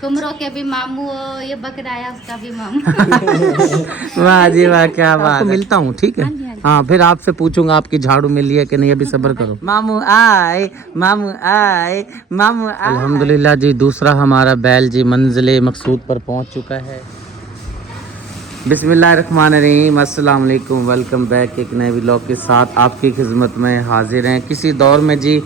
कुमरो के भी मामू, ये बकराया उसका भी मामू। वाह जी वाह, क्या बात। आपको मिलता हूँ, ठीक है। हाँ जी, हाँ जी। हाँ, फिर आपसे पूछूंगा आपकी झाड़ू मिली है कि नहीं, अभी सब्र करो। मामू आए, मामू आए, मामू आए। अल्हम्दुलिल्लाह जी, दूसरा हमारा बैल जी मंजिले मकसूद पर पहुंच चुका है। बिस्मिल्लाहिर्रहमानिर्रहीम, अस्सलाम वालेकुम, वेलकम बैक एक नए व्लॉग के साथ आपकी खिदमत में हाजिर हैं। किसी दौर में जी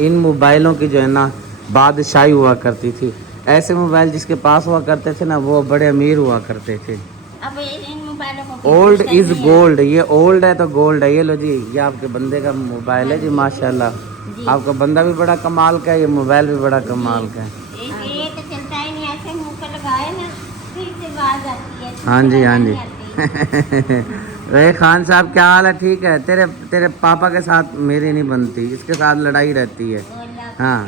इन मोबाइलों की जो है ना बादशाही हुआ करती थी। ऐसे मोबाइल जिसके पास हुआ करते थे ना, वो बड़े अमीर हुआ करते थे। अब इन मोबाइलों को ओल्ड इज गोल्ड, ये ओल्ड है तो गोल्ड है। ये लो जी, ये आपके बंदे का मोबाइल है जी, माशाल्लाह। आपका बंदा भी बड़ा कमाल का है, ये मोबाइल भी बड़ा कमाल का है। ये तो चलता ही नहीं, ऐसे मुंह पर लगाए ना फिर से आवाज आती है। हाँ जी, हाँ जी। रे खान साहब, क्या हाल है? ठीक है। तेरे तेरे पापा के साथ मेरी नहीं बनती, इसके साथ लड़ाई रहती है। हाँ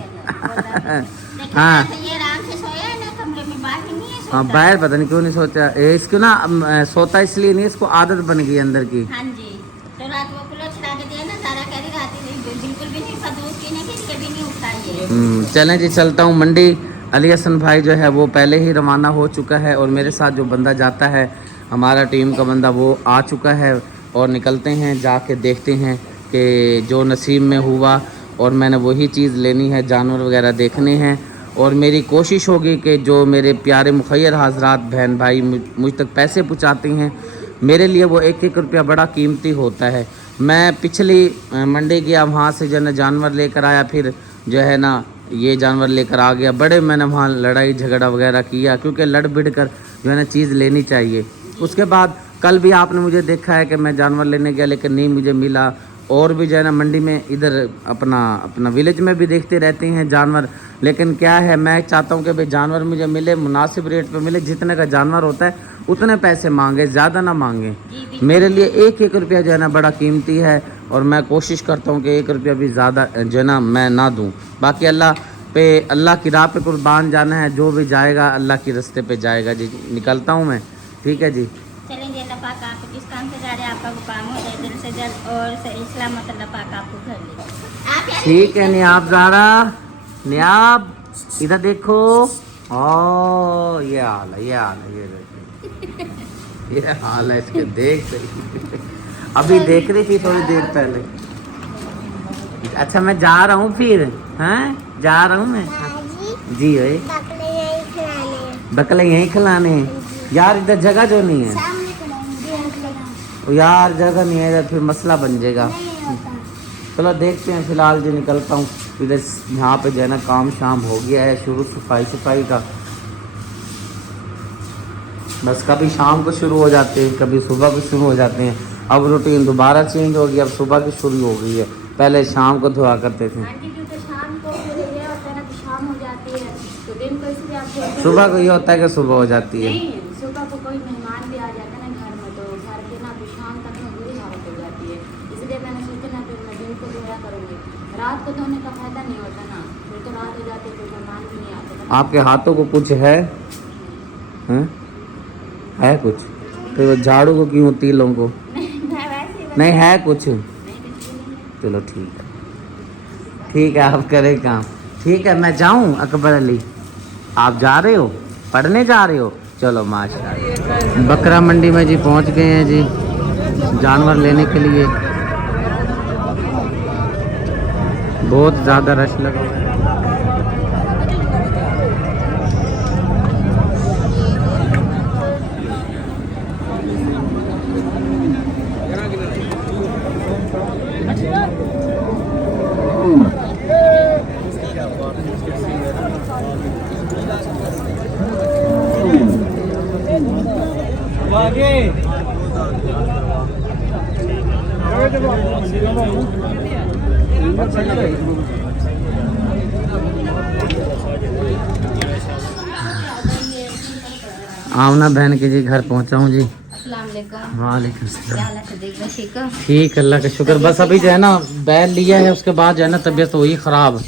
हाँ ये आराम से सोया है ना कमरे में, बाहर नहीं है सोता। हाँ, बाहर पता नहीं क्यों नहीं सोचा। इसको ना सोता इसलिए नहीं, इसको आदत बन गई अंदर की। हाँ जी, तो रात को कूलर चला के दिया ना, सारा कह रही रात बिल्कुल भी नहीं दूध पीने की, कभी नहीं उठता ये। चलें जी, चलता हूँ मंडी। अली हसन भाई जो है वो पहले ही रवाना हो चुका है और मेरे साथ जो बंदा जाता है, हमारा टीम का बंदा, वो आ चुका है। और निकलते हैं, जाके देखते हैं कि जो नसीब में हुआ, और मैंने वही चीज़ लेनी है, जानवर वगैरह देखने हैं। और मेरी कोशिश होगी कि जो मेरे प्यारे मुखैर हजरात बहन भाई मुझ तक पैसे पहुँचाते हैं, मेरे लिए वो एक एक रुपया बड़ा कीमती होता है। मैं पिछली मंडी गया, वहाँ से जो है ना जानवर लेकर आया, फिर जो है ना ये जानवर लेकर आ गया। बड़े मैंने वहाँ लड़ाई झगड़ा वगैरह किया, क्योंकि लड़ भिड़ कर जो है ना चीज़ लेनी चाहिए। उसके बाद कल भी आपने मुझे देखा है कि मैं जानवर लेने गया, लेकिन नहीं मुझे मिला। और भी जो है ना मंडी में इधर अपना विलेज में भी देखते रहते हैं जानवर, लेकिन क्या है, मैं चाहता हूँ कि भाई जानवर मुझे मिले, मुनासिब रेट पे मिले। जितने का जानवर होता है उतने पैसे मांगे, ज़्यादा ना मांगे। मेरे लिए एक एक रुपया जो है ना बड़ा कीमती है, और मैं कोशिश करता हूँ कि एक रुपया भी ज़्यादा जो है ना मैं ना दूँ। बाकी अल्लाह की राह पे कुर्बान जाना है, जो भी जाएगा अल्लाह के रास्ते पे जाएगा जी। निकलता हूँ मैं, ठीक है जी। चलेंगे, अल्लाह पाक आप किस काम से जा रहे हैं, आपका वो काम हो जाए जल्द से जल्द, और सही सलामत अल्लाह पाक आपको घर ले। ठीक है नियाब ज़ारा, नियाब इधर देखो। ओ ये हाल है, ये हाल है, ये देखो, ये हाल है इसके। देख सही अभी देख रही थी थोड़ी देर पहले। अच्छा मैं जा रहा हूँ फिर, हैं जा रहा हूँ मैं जी। है बकले यहीं खिलाने हैं यार, इधर जगह जो नहीं है यार, जगह नहीं है इधर, फिर मसला बन जाएगा। चलो देखते हैं, फिलहाल जो निकलता हूँ इधर। यहाँ पे जो है ना काम शाम हो गया है शुरू, सफाई का। बस कभी शाम को शुरू हो जाते हैं, कभी सुबह को शुरू हो जाते हैं। अब रूटीन दोबारा चेंज हो गई, अब सुबह की शुरू हो गई है। पहले शाम को धोआ करते थे। सुबह को ये होता है कि सुबह हो जाती है। सुबह को कोई मेहमान भी आ जाता है ना घर में, तो घर के ना शाम तक में बुरी हालत हो जाती है। इसलिए मैंने सोचा ना फिर मैं दिन को धोया करूँगी, रात को धोने का फायदा नहीं होता ना, फिर तो रात हो जाती है, फिर मेहमान भी नहीं आते। आपके हाथों को कुछ है, है कुछ? तो वो झाड़ू को क्यों, तीलों को नहीं है कुछ? चलो ठीक है, आप करें काम। ठीक है, मैं जाऊँ अकबर अली? आप जा रहे हो, पढ़ने जा रहे हो? चलो माशाल्लाह। बकरा मंडी में जी पहुंच गए हैं जी, जानवर लेने के लिए। बहुत ज़्यादा रश लगा हुआ है। आमना बहन के जी घर पहुंचा हूँ जी। वालेकुम सलाम। ठीक, अल्लाह का शुक्र। बस अभी जो है ना बैल लिया है, उसके बाद जो है ना तबीयत हुई ख़राब,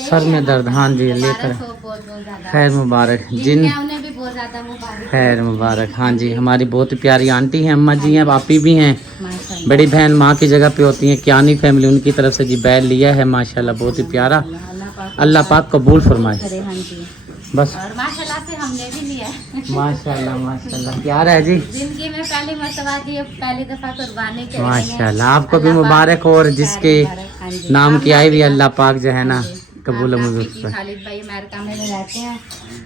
सर में दर्द। हाँ जी, लेकर खैर मुबारक जिन, खैर मुबारक। हाँ जी, हमारी बहुत प्यारी आंटी हैं, अम्मा जी हैं, पापी भी हैं, बड़ी बहन माँ की जगह पे होती हैं। कियानी फैमिली, उनकी तरफ से जी बैल लिया है, माशाल्लाह बहुत ही प्यारा। अल्लाह पाक कबूल फरमाए। बस और माशाल्लाह से हमने भी लिया है। माशाल्लाह माशाल्लाह, प्यार है जी। जिंदगी में पहली मर्तबा की ये पहली दफा कुर्बानी कर रहे हैं। माशाल्लाह, आपको भी अल्लाह पाक मुबारक हो, और जिसके हाँ जी। नाम आप की आई भी नापी अल्लाह पाक जो है ना हाँ जी। कबूल आप मंजूर नापी की फरमाए। खालिद भाई अमेरिका में रहते हैं।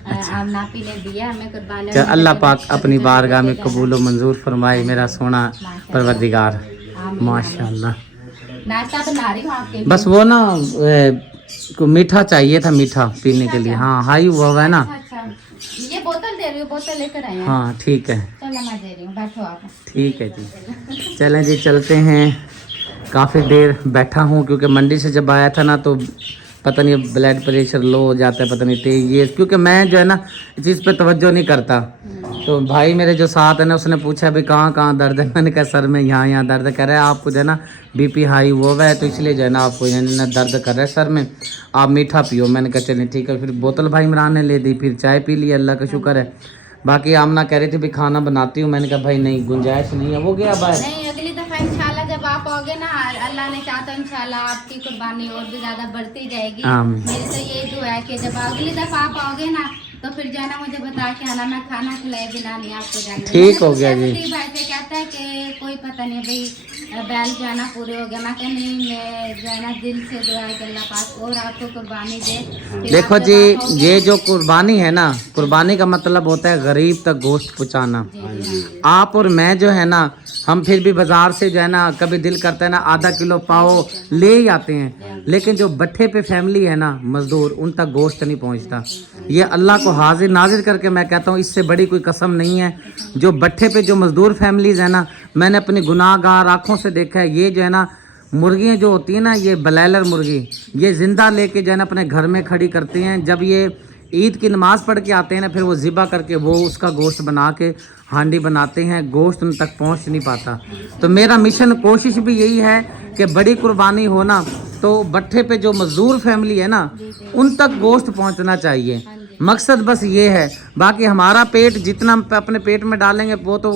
आप नापी ने दिया हमें कुर्बानी। अच्छा, अल्लाह पाक अपनी बारगाह में कबूल मंजूर फरमाए मेरा सोना परवरदिगार। माशाल्लाह। नाश्ता बना रही हूँ आपके लिए। बस वो ना को मीठा चाहिए था, मीठा पीने के लिए। हाँ, हाई हुआ हुआ है ना। अच्छा, ये बोतल दे रही हूँ, बोतल लेकर आए हैं। हाँ ठीक है, चलो मैं दे रही हूँ, बैठो आप। ठीक है जी, चलें जी चलते हैं। काफ़ी देर बैठा हूँ क्योंकि मंडी से जब आया था ना तो पता नहीं ब्लड प्रेशर लो हो जाता है, पता नहीं तेज ये, क्योंकि मैं जो है ना इस चीज़ पे तवज्जो नहीं करता। तो भाई मेरे जो साथ है ना उसने पूछा भाई कहाँ कहाँ दर्द है, मैंने कहा सर में यहाँ यहाँ दर्द कह रहा है, आपको जो है ना बीपी हाई हुआ है तो इसलिए जो है ना आपको यानी ना दर्द कर रहा है सर में, आप मीठा पियो। मैंने कहा चलें ठीक है, फिर बोतल भाई इमरान ने ले दी, फिर चाय पी ली, अल्लाह का शुक्र है। बाकी आमना कह रही थी भी खाना बनाती हूँ, मैंने कहा भाई नहीं गुंजाइश नहीं है, वो गया बाहर। नहीं, अगली दफा इंशाल्लाह जब आप आओगे ना, अल्लाह ने चाहा तो इंशाल्लाह आपकी कुर्बानी और भी ज्यादा बढ़ती जाएगी। आमीन। मेरी तो ये दुआ है कि जब अगली दफा आप आओगे ना तो फिर जो है ना मुझे बता के आना, मैं खाना खिलाए बिना नहीं आपको जाने। ठीक हो गया जी। भाई से कहता है कि कोई पता नहीं भाई बैल जो है ना पूरे हो गया। मैं कहा नहीं, मैं जो है ना दिल से दुआ है कि अल्लाह पाक और आपको कुर्बानी दे। फिर देखो आप जब जी, आप आओगे ये ना- जो कुर्बानी है ना, कुर्बानी का मतलब होता है गरीब तक गोश्त पहुँचाना। आप और मैं जो है ना, हम फिर भी बाजार से जो है ना कभी दिल करता है ना आधा किलो पाव ले ही आते हैं, लेकिन जो भट्ठे पे फैमिली है ना मजदूर, उन तक गोश्त नहीं पहुंचता। ये अल्लाह को हाजिर नाजिर करके मैं कहता हूँ, इससे बड़ी कोई कसम नहीं है। जो भट्ठे पे जो मजदूर फैमिलीज है ना, मैंने अपनी गुनाहगार आँखों से देखा है। ये जो है ना मुर्गियाँ जो होती है ना, ये ब्लैलर मुर्गी, ये जिंदा लेके जो है ना अपने घर में खड़ी करती हैं। जब ये ईद की नमाज़ पढ़ के आते हैं ना, फिर वो ज़िबा करके वो उसका गोश्त बना के हांडी बनाते हैं, गोश्त उन तक पहुंच नहीं पाता। तो मेरा मिशन कोशिश भी यही है कि बड़ी कुर्बानी हो ना तो भट्ठे पे जो मजदूर फैमिली है ना उन तक गोश्त पहुंचना चाहिए। मकसद बस ये है। बाकी हमारा पेट जितना हम अपने पेट में डालेंगे वो तो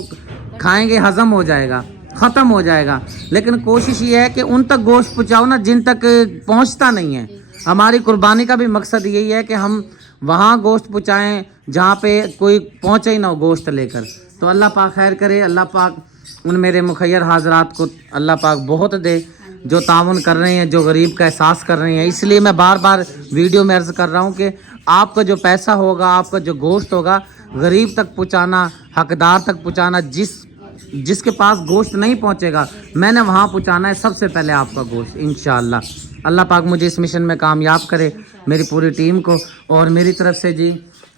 खाएंगे, हजम हो जाएगा, ख़त्म हो जाएगा। लेकिन कोशिश ये है कि उन तक गोश्त पहुँचाओ ना जिन तक पहुँचता नहीं है। हमारी कुर्बानी का भी मकसद यही है कि हम वहाँ गोश्त पहुँचाएँ जहाँ पे कोई पहुँचे ही ना हो गोश्त लेकर। तो अल्लाह पाक खैर करे, अल्लाह पाक उन मेरे मुखैर हाजरात को अल्लाह पाक बहुत दे जो ताउन कर रहे हैं, जो गरीब का एहसास कर रहे हैं। इसलिए मैं बार बार वीडियो में अर्ज़ कर रहा हूँ कि आपका जो पैसा होगा, आपका जो गोश्त होगा, गरीब तक पहुँचाना, हकदार तक पहुँचाना। जिसके पास गोश्त नहीं पहुँचेगा मैंने वहाँ पहुँचाना है सबसे पहले आपका गोश्त इंशाअल्लाह। अल्लाह पाक मुझे इस मिशन में कामयाब करे, मेरी पूरी टीम को। और मेरी तरफ से जी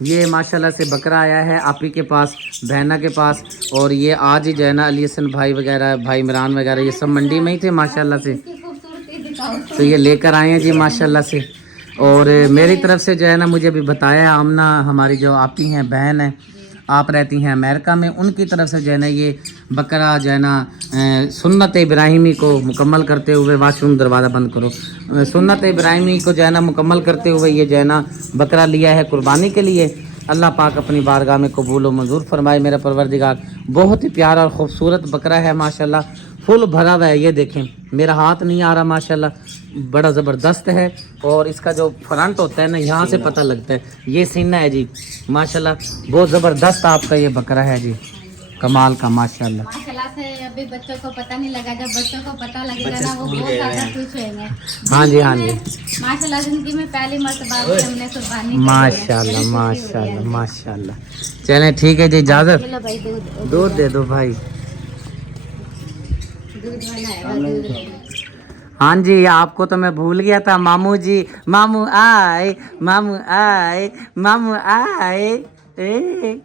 ये माशाल्लाह से बकरा आया है आप ही के पास, बहना के पास। और ये आज ही जो है ना अली हसन भाई वगैरह, भाई इमरान वगैरह, ये सब मंडी में ही थे माशाल्लाह से, तो ये लेकर आए हैं जी माशाल्लाह से। और मेरी तरफ से जो है ना मुझे अभी बताया आमना, हमारी जो आप ही हैं बहन है, आप रहती हैं अमेरिका में, उनकी तरफ से जो है ना ये बकरा जो है ना सुन्नत इब्राहिमी को मुकम्मल करते हुए, वाशरूम दरवाज़ा बंद करो, सुन्नत इब्राहिमी को जो है ना मुकम्मल करते हुए ये जो है ना बकरा लिया है कुर्बानी के लिए। अल्लाह पाक अपनी बारगाह में कबूल व मंजूर फरमाए मेरा परवरदिगार। बहुत ही प्यारा और ख़ूबसूरत बकरा है माशाल्लाह, फुल भरा हुआ है। ये देखें मेरा हाथ नहीं आ रहा माशाल्लाह, बड़ा ज़बरदस्त है। और इसका जो फ्रंट होता है ना यहाँ से पता लगता है, ये सीना है जी माशाल्लाह, बहुत ज़बरदस्त आपका ये बकरा है जी, कमाल का माशाल्लाह। माशाल्लाह से अभी बच्चों को पता नहीं लगा, जब बच्चों को पता लगेगा ना वो बहुत ज्यादा खुश होंगे। हाँ जी हाँ जी, माशाल्लाह जिंदगी में पहली मर्तबा भी हमने कुर्बानी की है। माशाल्लाह माशाल्लाह माशाल्लाह। चलें ठीक है जी, इजाज़त। चलो भाई दूध दूध दे दो भाई। दूध बनाया दूध। हाँ जी, आपको तो मैं भूल गया था मामू जी। मामू आए, मामू आए, मामू आए, ए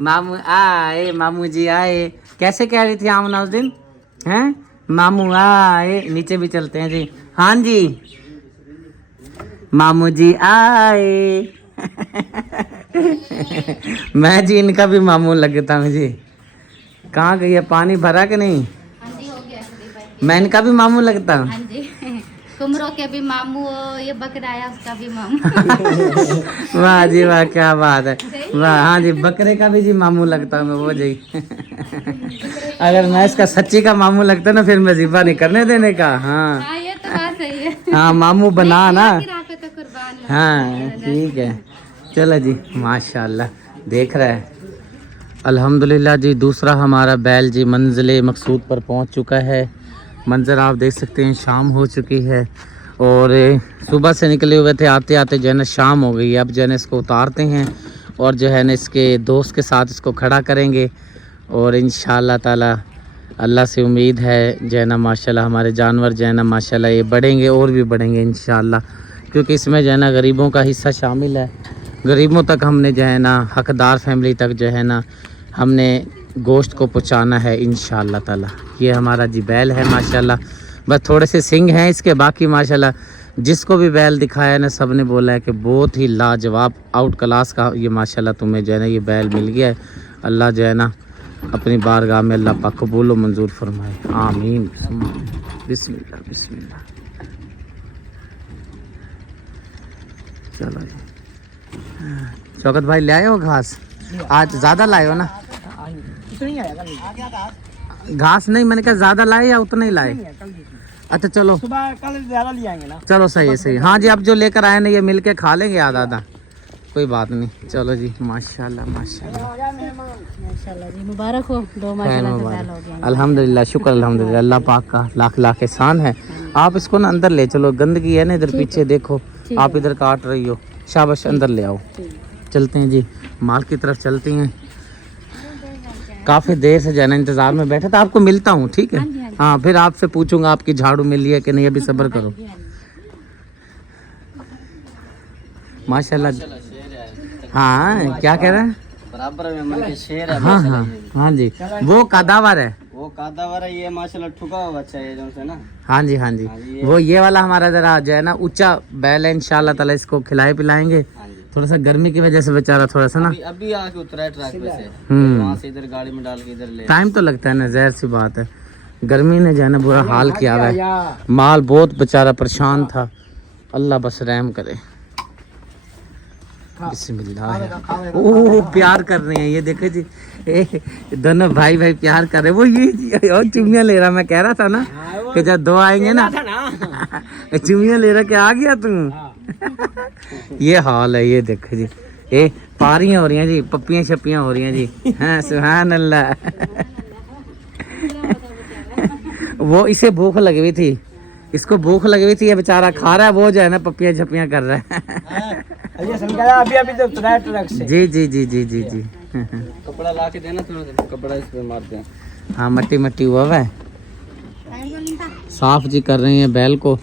मामू आए, मामू जी आए। कैसे कह रही थी आमना उस दिन, हैं? मामू आए। नीचे भी चलते हैं जी। हाँ जी, मामू जी आए। मैं जी इनका भी मामू लगता हूँ जी। कहाँ गई है, पानी भरा कि नहीं? हाँ जी हो गया सुदीप भाई। मैं इनका भी मामू लगता हूँ। हाँ जी कुमरों के भी मामू, ये बकरा आया उसका भी मामू। वाह जी वाह, क्या बात है, वाह। हाँ जी, बकरे का भी जी मामू लगता हूँ मैं, वो जी। अगर मैं इसका सच्ची का मामू लगता ना फिर मैं ज़िबा नहीं करने देने का। हाँ हाँ ये तो बात सही है। हाँ, मामू बना ना। तो कुर्बान हाँ ठीक है, चलो जी माशाल्लाह देख रहा है। अल्हम्दुलिल्लाह जी दूसरा हमारा बैल जी मंजिल मकसूद पर पहुंच चुका है। मंज़र आप देख सकते हैं, शाम हो चुकी है और सुबह से निकले हुए थे, आते आते जो है ना शाम हो गई है। अब जो है ना इसको उतारते हैं और जो है ना इसके दोस्त के साथ इसको खड़ा करेंगे और इंशाअल्लाह ताला अल्लाह से उम्मीद है जो है ना माशाल्लाह हमारे जानवर जो है ना माशाल्लाह ये बढ़ेंगे और भी बढ़ेंगे इंशाअल्लाह, क्योंकि इसमें जो है ना गरीबों का हिस्सा शामिल है। गरीबों तक हमने जो है ना हकदार फैमिली तक जो है ना हमने गोश्त को पहुँचाना है इंशाअल्लाह ताला। ये हमारा जी बैल है माशाल्लाह, बस थोड़े से सिंग हैं इसके, बाकी माशाल्लाह जिसको भी बैल दिखाया ना सब ने बोला है कि बहुत ही लाजवाब आउट क्लास का ये माशाल्लाह तुम्हें जो है ना ये बैल मिल गया है। अल्लाह जो है ना अपनी बारगाह में अल्लाह पाक कबूल व मंजूर फरमाए, आमीन। बिस्मिल्लाह बिस्मिल्लाह। चलो जी शौकत भाई ले आए हो घास? आज ज़्यादा लाए हो ना? घास नहीं, मैंने कहा ज़्यादा लाए या उतना ही लाए? अच्छा चलो सुबह कल ज़्यादा ले आएंगे ना। चलो सही है सही है। हाँ जी, अब जो लेकर आए ना ये मिल के खा लेंगे आधा आधा, कोई बात नहीं। चलो जी माशाल्लाह माशाल्लाह माशाल्लाह जी, मुबारक हो, दो माशाल्लाह से बैल हो गए। अल्हम्दुलिल्लाह, शुक्र अल्हम्दुलिल्लाह, अल्लाह पाक का लाख लाख एहसान है। आप इसको ना अंदर ले चलो, गंदगी है ना इधर पीछे देखो, आप इधर काट रही हो, शाबाश अंदर ले आओ। चलते हैं जी, माल की तरफ चलती हैं। काफ़ी देर से जाना इंतज़ार में बैठा था, आपको मिलता हूँ ठीक है? हाँ फिर आपसे पूछूंगा आपकी झाड़ू मिली है कि नहीं, अभी सब्र करो। माशाल्लाह। हाँ क्या कह रहा है? बराबर में मन के शेर है। हाँ हाँ हाँ जी, वो कादावर है, वो कादावर है, ये माशाल्लाह ठुका हुआ बच्चा है जो से ना। हाँ जी हाँ जी, वो ये वाला हमारा जरा जो है ना ऊंचा बैल है, इंशाल्लाह ताला इसको खिलाए पिलाएंगे। थोड़ा सा गर्मी की वजह से बेचारा थोड़ा सा ना अभी आके उतरा है ट्रक पे से, वहाँ से इधर गाड़ी में डाल के इधर ले। टाइम तो लगता है ना, ज़ाहिर सी बात है, गर्मी ने जो है ना बुरा हाल किया हुआ है। माल बहुत बेचारा परेशान था, अल्लाह बस रहम करे। बिस्मिल्लाह। ओह प्यार कर रहे हैं ये देखे जी, दोनों भाई भाई प्यार कर रहे हैं। वो ये और चुम्मियाँ ले रहा, मैं कह रहा था ना कि जब दो आएंगे ना चुम्मियाँ ले रहा, क्या आ गया तुम? ये हाल है, ये देखो जी, ये पारियाँ हो रही हैं जी, पप्पियाँ शप्पियाँ हो रही हैं जी। हाँ सुभान अल्लाह। वो इसे भूख लगी हुई थी, इसको भूख लगी हुई थी, ये बेचारा खा रहा है, वो जो है ना पप्पियाँ छप्पियाँ कर रहा है। अभी अभी तो उतरा है ट्रक से। जी जी जी जी जी जी। कपड़ा ला के देना, थोड़ा सा कपड़ा इस पे मारते हैं। हाँ मट्टी मट्टी हुआ है, साफ जी कर रही हैं बैल को।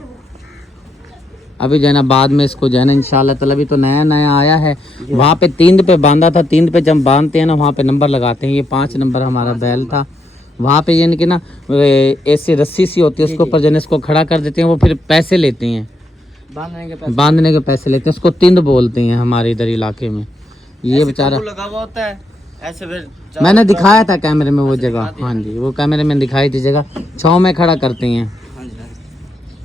अभी जो है ना बाद में इसको जो है ना इंशाल्लाह ताला, अभी तो नया नया आया है। वहाँ पे 3 पे बांधा था, 3 पे जब बांधते हैं ना वहाँ पे नंबर लगाते हैं। ये 5 नंबर हमारा बैल था, वहाँ पे यानी कि ना ऐसे रस्सी सी होती है, उसके ऊपर जो है इसको खड़ा कर देते हैं, वो फिर पैसे लेते हैं, बांधने के पैसे लेते हैं। उसको तिंद बोलते हैं हमारे इधर इलाके में। ये बेचारा लगा हुआ होता है ऐसे, फिर मैंने दिखाया था कैमरे में वो जगह। हाँ जी वो कैमरे में दिखाई थी जगह, छाँव में खड़ा करते हैं।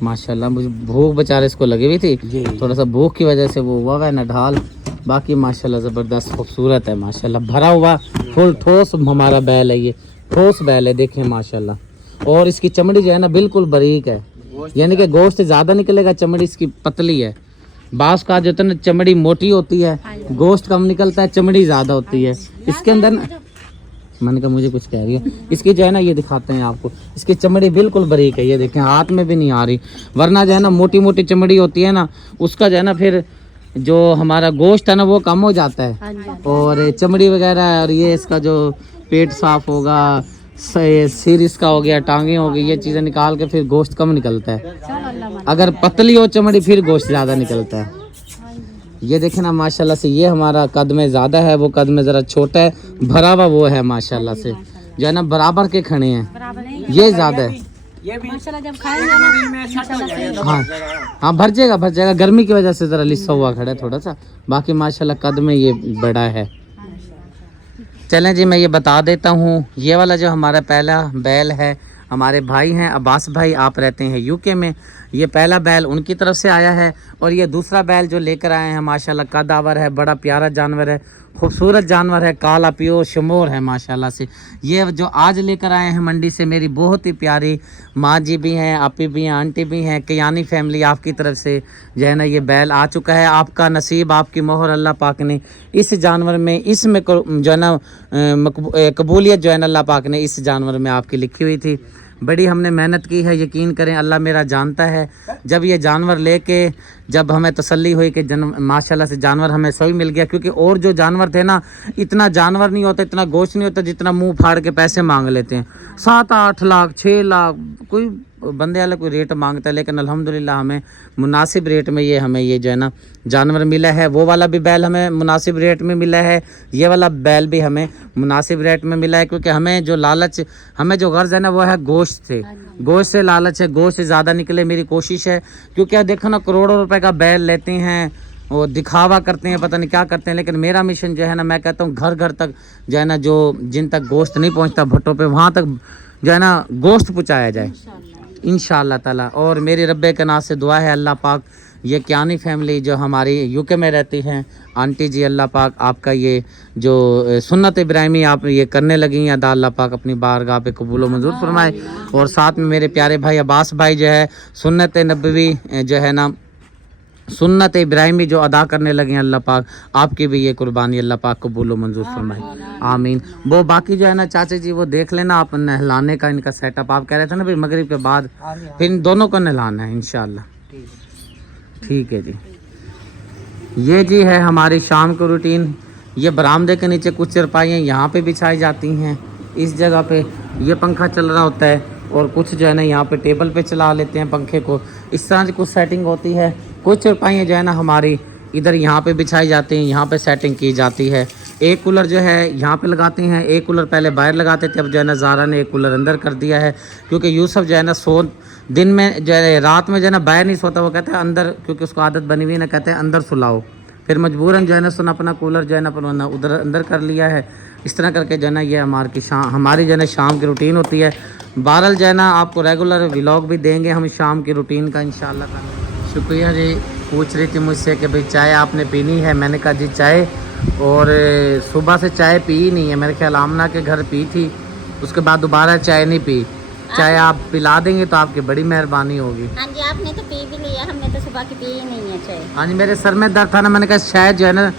माशाल्लाह मुझे भूख बेचारे इसको लगी हुई थी, थोड़ा सा भूख की वजह से वो हुआ है ना ढाल। बाकी माशाल्लाह ज़बरदस्त खूबसूरत है माशाल्लाह, भरा हुआ फुल ठोस हमारा बैल है, ये ठोस बैल है देखें माशाल्लाह। और इसकी चमड़ी जो है ना बिल्कुल बारीक है, यानी कि गोश्त ज़्यादा निकलेगा, चमड़ी इसकी पतली है। बाँस का जो ना चमड़ी मोटी होती है, गोश्त कम निकलता है, चमड़ी ज़्यादा होती है। इसके अंदर ना मैंने कहा मुझे कुछ कह रही है, इसकी जो है ना ये दिखाते हैं आपको, इसकी चमड़ी बिल्कुल बारीक है, ये देखें हाथ में भी नहीं आ रही। वरना जो है ना मोटी मोटी चमड़ी होती है ना, उसका जो है ना फिर जो हमारा गोश्त है ना वो कम हो जाता है, और चमड़ी वगैरह और ये इसका जो पेट साफ होगा, सिर इसका हो गया, टांगे हो गई, ये चीज़ें निकाल के फिर गोश्त कम निकलता है। अगर पतली हो चमड़ी फिर गोश्त ज़्यादा निकलता है। ये देखें ना माशाल्लाह से, ये हमारा कद में ज़्यादा है, वो कद में ज़रा छोटा है, भरा हुआ वो है माशाल्लाह से, जो है ना बराबर के खड़े हैं, ये ज़्यादा है। ये भी माशाल्लाह जब खाएंगे हाँ हाँ भर जाएगा, गर्मी की वजह से ज़रा लिस्सा हुआ खड़ा है थोड़ा सा, बाकी माशाल्लाह कद में ये बड़ा है। चलें जी मैं ये बता देता हूँ, ये वाला जो हमारा पहला बैल है, हमारे भाई हैं अब्बास भाई, आप रहते हैं यूके में। ये पहला बैल उनकी तरफ से आया है और ये दूसरा बैल जो लेकर आए हैं माशाल्लाह कदावर है, बड़ा प्यारा जानवर है, खूबसूरत जानवर है, काला प्योर शमोर है माशाल्लाह से। ये जो आज लेकर आए हैं मंडी से मेरी बहुत ही प्यारी माँ जी भी हैं, आपी भी हैं, आंटी भी हैं, कयानी फैमिली आपकी तरफ से जो है ना ये बैल आ चुका है। आपका नसीब, आपकी मोहर अल्लाह पाक ने इस जानवर में, इसमें जो है ना कबूलियत जो है ना अल्लाह पाक ने इस जानवर में आपकी लिखी हुई थी। बड़ी हमने मेहनत की है, यकीन करें अल्लाह मेरा जानता है। जब ये जानवर लेके जब हमें तसल्ली हुई कि माशाल्लाह से जानवर हमें सही मिल गया, क्योंकि और जो जानवर थे ना इतना जानवर नहीं होता, इतना गोश्त नहीं होता जितना मुंह फाड़ के पैसे मांग लेते हैं। 7-8 लाख 6 लाख कोई बंदे वाला कोई रेट मांगता है, लेकिन अल्हम्दुलिल्लाह हमें मुनासिब रेट में ये हमें ये जो है ना जानवर मिला है। वो वाला भी बैल हमें मुनासिब रेट में मिला है, ये वाला बैल भी हमें मुनासिब रेट में मिला है, क्योंकि हमें जो लालच, हमें जो गर्ज है ना वो है गोश्त से, गोश्त से लालच है, गोश्त से ज़्यादा निकले मेरी कोशिश है। क्योंकि देखो ना करोड़ों रुपए का बैल लेते हैं, वो दिखावा करते हैं, पता नहीं क्या करते हैं, लेकिन मेरा मिशन जो है ना मैं कहता हूँ घर घर तक जो है ना जो जिन तक गोश्त नहीं पहुँचता भट्टों पे, वहाँ तक जो है ना गोश्त पहुँचाया जाए इंशाअल्लाह ताला। और मेरी रब्बे के नाम से दुआ है अल्लाह पाक ये क्यानी फैमिली जो हमारी यूके में रहती हैं, आंटी जी अल्लाह पाक आपका ये जो सुन्नत इब्राहिमी आप ये करने लगी हैं, अदा अल्लाह पाक अपनी बारगाह पे कबूल व मंजूर फरमाए। और साथ में मेरे प्यारे भाई अब्बास भाई जो है सुन्नत नबवी जो है ना सुन्नत इब्राहिमी जो अदा करने लगे हैं, अल्लाह पाक आपकी भी ये कुर्बानी अल्लाह पाक कबूल व मंजूर फरमाए, आमीन। वो बाकी जो है ना चाचा जी वो देख लेना आप नहलाने का इनका सेटअप, आप कह रहे थे ना भाई मगरिब के बाद फिर इन दोनों को नहलाना है इंशाल्लाह। ठीक है जी। ये जी है हमारी शाम की रूटीन। ये बरामदे के नीचे कुछ चरपाइयाँ यहाँ पे बिछाई जाती हैं, इस जगह पे ये पंखा चल रहा होता है और कुछ जो है ना यहाँ पे टेबल पे चला लेते हैं पंखे को, इस तरह की कुछ सेटिंग होती है। कुछ चरपाइयाँ जो है ना हमारी इधर यहाँ पे बिछाई जाती हैं, यहाँ पे सेटिंग की जाती है। एक कूलर जो है यहाँ पे लगाते हैं, एक कूलर पहले बाहर लगाते थे, अब जो है ना ज़ारा ने एक कूलर अंदर कर दिया है, क्योंकि यूसुफ जो है ना दिन में जो है रात में जो है ना बाहर नहीं सोता, वो कहता है अंदर, क्योंकि उसको आदत बनी हुई है ना, कहते हैं अंदर सुलाओ। फिर मजबूरन जो है ना सुन अपना कूलर जो है ना अपना उधर अंदर कर लिया है। इस तरह करके जो है ना ये हमारी जो है ना शाम की रूटीन होती है। बहरहाल जो है ना आपको रेगुलर व्लॉग भी देंगे हम शाम की रूटीन का इंशाल्लाह। शुक्रिया जी। पूछ रही थी मुझसे कि भाई चाय आपने पीनी है, मैंने कहा जी चाय, और सुबह से चाय पी ही नहीं है, मेरे ख्याल आमना के घर पी थी, उसके बाद दोबारा चाय नहीं पी। चाय आप पिला देंगे तो आपकी बड़ी मेहरबानी होगी। हाँ जी, आपने तो पी भी लिया, हमने तो सुबह की पी ही नहीं है चाय। हाँ जी, मेरे सर में दर्द था ना, मैंने कहा शायद जो है ना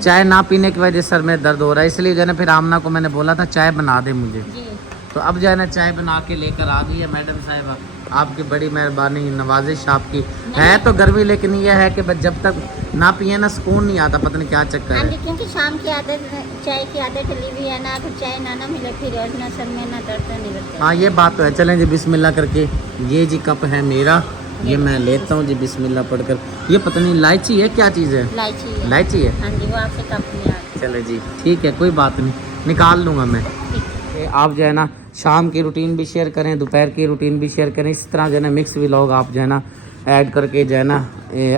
चाय ना पीने की वजह से सर में दर्द हो रहा है, इसलिए जो है ना फिर आमना को मैंने बोला था चाय बना दे मुझे जी। तो अब जो है ना चाय बना के लेकर आ गई है मैडम साहिबा। आपकी बड़ी मेहरबानी, नवाजिश आपकी है। तो गर्मी लेकिन यह है कि जब तक ना पिए ना सुकून नहीं आता, पता नहीं क्या चक्कर हाँ है। जी, क्योंकि शाम की आदत, चाय की आदत डली हुई है ना, अगर चाय ना मिले फिर और ना सर में ना दर्द नहीं लगता। हाँ ये बात तो है। चलें जी बिस्मिल्लाह करके, ये जी कप है मेरा, ये मैं लेता हूँ जी बिस्मिल्लाह पढ़कर। ये पता नहीं इलायची है क्या चीज़ है? इलायची है। इलायची है। हाँ जी, वो आपके कप में आ। चले जी ठीक है, कोई बात नहीं, निकाल लूँगा मैं। आप जो है ना शाम की रूटीन भी शेयर करें, दोपहर की रूटीन भी शेयर करें, इस तरह जो है ना मिक्स व्लॉग आप जो है ना ऐड करके जो है ना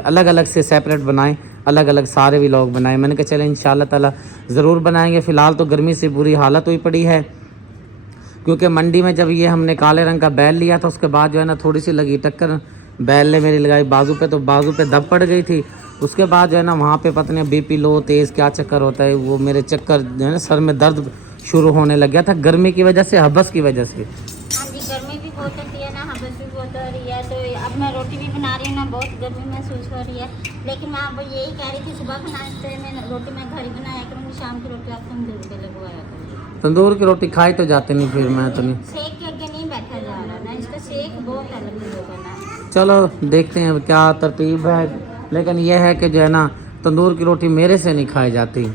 अलग अलग से सेपरेट बनाएं, अलग अलग सारे व्लॉग बनाएं। मैंने कहा चलें इंशाल्लाह ताला ज़रूर बनाएंगे। फ़िलहाल तो गर्मी से बुरी हालत हुई पड़ी है, क्योंकि मंडी में जब ये हमने काले रंग का बैल लिया था उसके बाद जो है ना थोड़ी सी लगी टक्कर, बैल ने मेरी लगाई बाजू पे, तो बाजू पे दब पड़ गई थी। उसके बाद जो है ना वहाँ पे पता नहीं BP लो तेज़ क्या चक्कर होता है, वो मेरे चक्कर जो है ना सर में दर्द शुरू होने लग गया था गर्मी की वजह से, हबस की वजह से। हाँ जी, गर्मी भी बहुत होती है ना, हबस भी बहुत हो रही है, तो अब मैं रोटी भी बना रही हूँ ना, बहुत गर्मी महसूस हो रही है। लेकिन मैं अब यही कह रही थी सुबह के नाश्ते में रोटी मैं घर ही बनाया करूँगी, शाम की रोटी आप तंदूर पे लगवाया करूँगी। तंदूर की रोटी खाई तो जाते नहीं, फिर मैं तो नहीं सेक के आगे नहीं बैठा जा रहा ना, इसका सेक बहुत अलग होगा ना। चलो देखते हैं क्या तरतीब है, लेकिन यह है कि जो है ना तंदूर की रोटी मेरे से नहीं खाई जाती।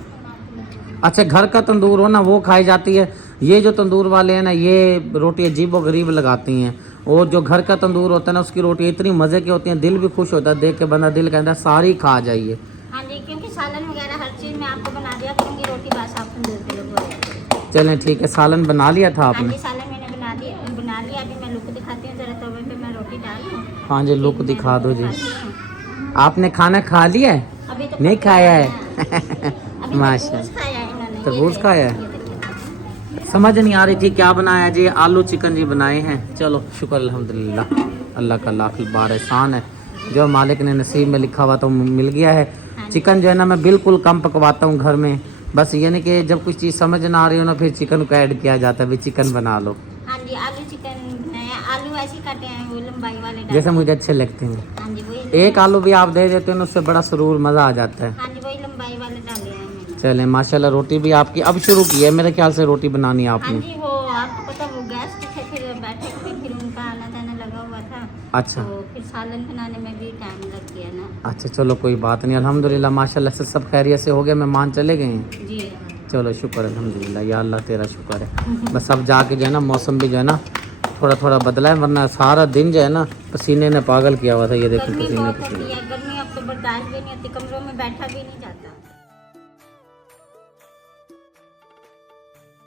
अच्छा घर का तंदूर हो ना वो खाई जाती है, ये जो तंदूर वाले हैं ना ये रोटी अजीब व गरीब लगाती हैं, और जो घर का तंदूर होता है ना उसकी रोटी इतनी मज़े की होती हैं, दिल भी खुश होता है देख के, बंदा दिल कहता है सारी खा जाइए। हाँ जी, क्योंकि सालन वगैरह हर चीज़ मैं आपको बना दिया करूँगी, रोटी बस आप तंदूर पे लगवाया। चलें ठीक है। सालन बना लिया था हाँ आपने? जी, सालन मैंने बना लिया। अभी मैं लुक दिखाती हूँ, जरा तवे पे मैं रोटी डाल लूँ। हाँ जी लुक दिखा दो जी। आपने खाना खा लिया है? अभी तो नहीं खाया है? अभी माशाल्लाह। खाया है इन्होंने। तरबूज खाया है? समझ नहीं आ रही थी क्या बनाया जी, आलू चिकन जी बनाए हैं। चलो शुक्र अल्हम्दुलिल्लाह। अल्लाह का लाख बार एहसान है, जो मालिक ने नसीब में लिखा हुआ तो मिल गया है। चिकन जो है ना मैं बिल्कुल कम पकवाता हूँ घर में, बस ये नहीं कि जब कुछ चीज़ समझ ना आ रही हो ना फिर चिकन को ऐड किया जाता है, भाई चिकन बना लो। हाँ जी, आलू चिकन बनाया, आलू ऐसे काटे हैं वो लंबाई वाले डाले। जैसे मुझे अच्छे लगते हैं। हाँ जी वही। एक आलू भी आप दे देते हो ना उससे बड़ा सुरूर मज़ा आ जाता है। हाँ जी वही लंबाई वाले डाले हैं मैंने। चले माशाल्लाह, रोटी भी आपकी अब शुरू की है मेरे ख्याल से रोटी बनानी हाँ आपने। जी, वो आपको पता वो गेस्ट थे, फिर बैठे थे, फिर उनका आना जाना लगा हुआ था। अच्छा तो फिर सालन बनाने में भी टाइम लग गया ना। अच्छा, चलो कोई बात नहीं, अल्हम्दुलिल्लाह माशाल्लाह से सब खैरियत से हो गया, मेहमान चले गए हैं। जी चलो शुक्र अल्हम्दुलिल्लाह, या अल्लाह तेरा शुक्र है। बस अब जाके जो है ना मौसम भी जो है ना थोड़ा थोड़ा बदला है, वरना सारा दिन जो है ना पसीने ने पागल किया हुआ था। ये देखो गर्मी पसीने बहुत पसीने। होती है, गर्मी अब तो बर्दाश्त भी नहीं होती, कमरों में बैठा भी नहीं जाता।